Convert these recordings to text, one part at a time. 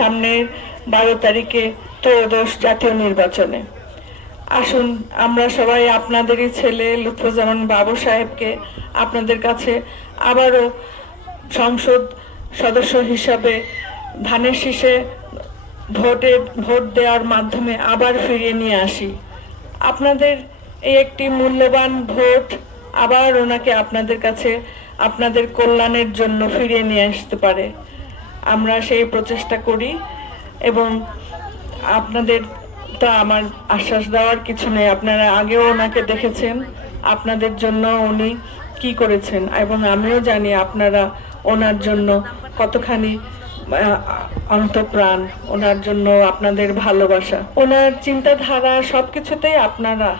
সামনের 12 তারিখে ত্রয়োদশ জাতীয় নির্বাচনে আসুন আমরা সবাই আপনাদেরই ছেলে লুৎফুজ্জামান বাবু সাহেবকে আপনাদের কাছে আবারও সংসদ সদস্য হিসাবে ধানের শীষে ভোট দেওয়ার মাধ্যমে আবার ফিরিয়ে নিয়ে আসি। আপনাদের এই একটি মূল্যবান ভোট আবার ওনাকে আপনাদের কাছে আপনাদের কল্যাণের জন্য ফিরিয়ে নিয়ে আসতে পারে, আমরা সেই প্রচেষ্টা করি। এবং আপনাদের তা আমার আশ্বাস দেওয়ার কিছু নেই, আপনারা আগেও ওনাকে দেখেছেন, আপনাদের জন্য উনি কি করেছেন এবং আমিও জানি আপনারা ওনার জন্য কতখানি অন্তঃপ্রাণ, ওনার জন্য আপনাদের ভালোবাসা, ওনার চিন্তাধারা সবকিছুতেই আপনারা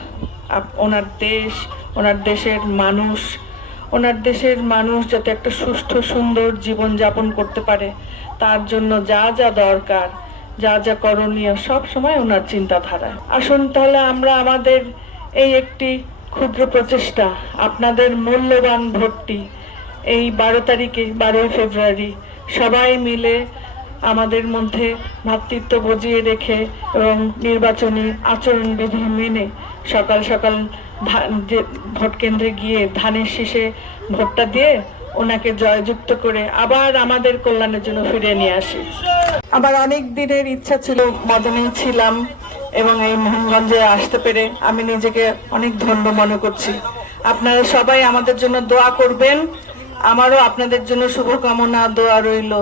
ওনার দেশ, ওনার দেশের মানুষ, ওনার দেশের মানুষ যাতে একটা সুষ্ঠু সুন্দর জীবন যাপন করতে পারে তার জন্য যা যা দরকার, যা যা করণীয় সব সময় ওনার চিন্তাধারায়। আসুন তাহলে আমরা আমাদের এই একটি ক্ষুদ্র প্রচেষ্টা, আপনাদের মূল্যবান ভোটটি এই 12 তারিখে 12 ফেব্রুয়ারি সবাই মিলে আমাদের মধ্যে ভ্রাতৃত্ব বজিয়ে রেখে এবং নির্বাচনী আচরণবিধি মেনে সকাল সকাল ভোট কেন্দ্রে গিয়ে ধানের শীষে ভোটটা দিয়ে ওনাকে জয়যুক্ত করে আবার আমাদের কল্যাণের জন্য ফিরে নিয়ে আসি। আমার অনেক দিনের ইচ্ছা ছিল, মদনে ছিলাম এবং এই মোহনগঞ্জে আসতে পেরে আমি নিজেকে অনেক ধন্য মনে করছি। আপনারা সবাই আমাদের জন্য দোয়া করবেন, আমারও আপনাদের জন্য শুভকামনা, দোয়া রইল।